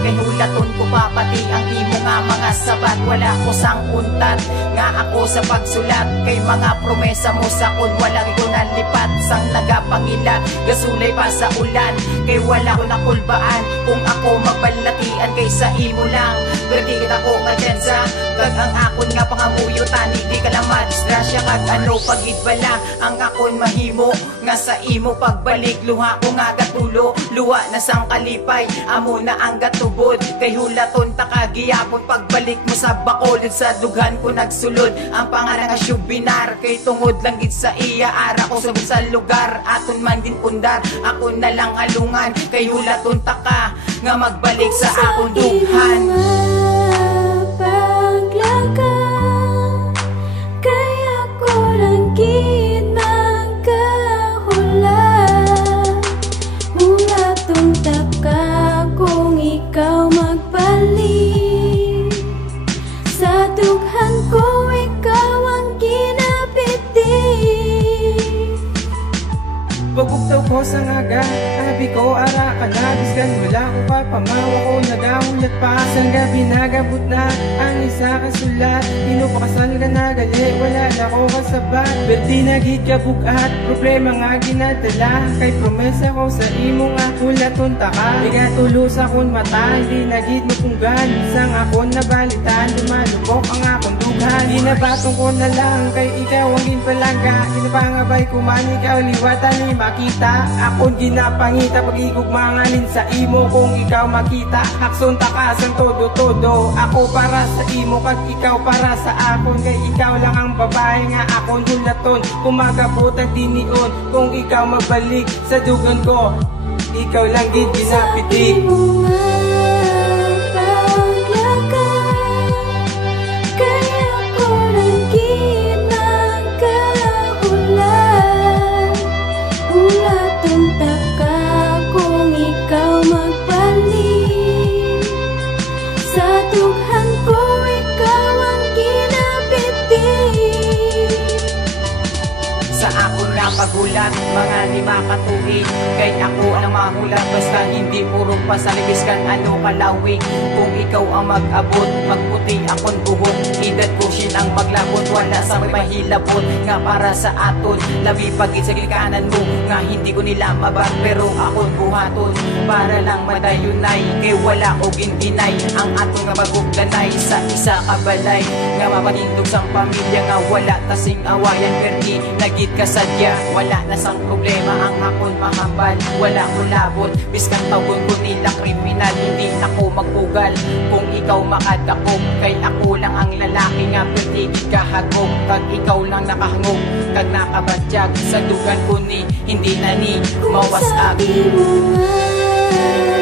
kay hulaton ko pa pati ang imo nga mga sabat. Wala ko sang untat nga ako sa pagsulat, kay mga promesa mo sa kun walang ko nalipat. Sang nagapangilat gasulay pa sa ulan, kay wala ko nakulbaan kung ako mabalatian kaysa imo lang. Berdi kita ko nga tsensa kag ang akon nga pangamuyo tani di ka lang madisgrasya kag ano pagidbala ang akon mahimo nga sa imo pagbalik. Luha ko nga gatulo luwa na sang kalipay amo na ang gatubod, kay hulaton ta kagiyapon pagbalik mo sa bakolod. Sa dughan ko nagsulod ang pangalan nga Syubinar, kay tungod lang gid sa iya ara ko sa lugar aton man din pundar. Ako na lang alungan kay hulaton ta ka nga magbalik sa akong dughan. Paglakad kaya ko lang gid magkahulat, hulatong taka kung ikaw magbalik. Sa dughan ko ikaw ang ginapitik. Pagugtaw ko sa ngaga, sabi ko ara ka na, bisgan wala ko pa, pamawa ko nagahulat pa. Sang gabi nagabot na ang isa kasulat, pinupakasan ka na gali, wala na ko kasabat. Berti nagit ka bukat, problema nga ginadala, kay promesa ko sa imo nga hulaton ta ka. Igatulos akong mata, hindi nagit mo kunggan, isang akong nabalitan, lumalubok ang akong dughan. Ginabatong ko na lang, kay ikaw ang ginpalangga, ginapangabay ko man ikaw liwatan ni makita. Akong ginapangita pag-igugmanganin sa imo kung ikaw makita. Akson takasan todo-todo, ako para sa imo kag ikaw para sa akon. Kay ikaw lang ang babae nga akong hulaton, kumagabot ang dinion kung ikaw mabalik sa dugan ko. Ikaw lang gid ginapitik. Pagulat, mga lima katuig, kay ako ang mahulat basta hindi puro pasalibis kan ano kalawig. Kung ikaw ang mag-abot, magputi akong buhok, edad ko sin ang maglabot, wala sa may mahilabot nga para sa aton. Labi pagit sa gilikanan mo nga hindi ko nila mabag, pero akong buhaton para lang madayunay, kay wala o gintinay ang atong nga magugdanay sa isa kabalay nga mapanindog sang pamilya nga wala tasing awayan. Perdi nagit kasadya, wala na sang problema ang akon mahambal, wala ko labot, biskan tawgon ko nila kriminal, hindi ako magpugal kung ikaw makadakop. Kay ako lang ang lalaki nga pertigid kahagop, kag ikaw lang nakahangop kag nakabadyag sa dugan ko ni hindi na ni mawas Kung sa imo nga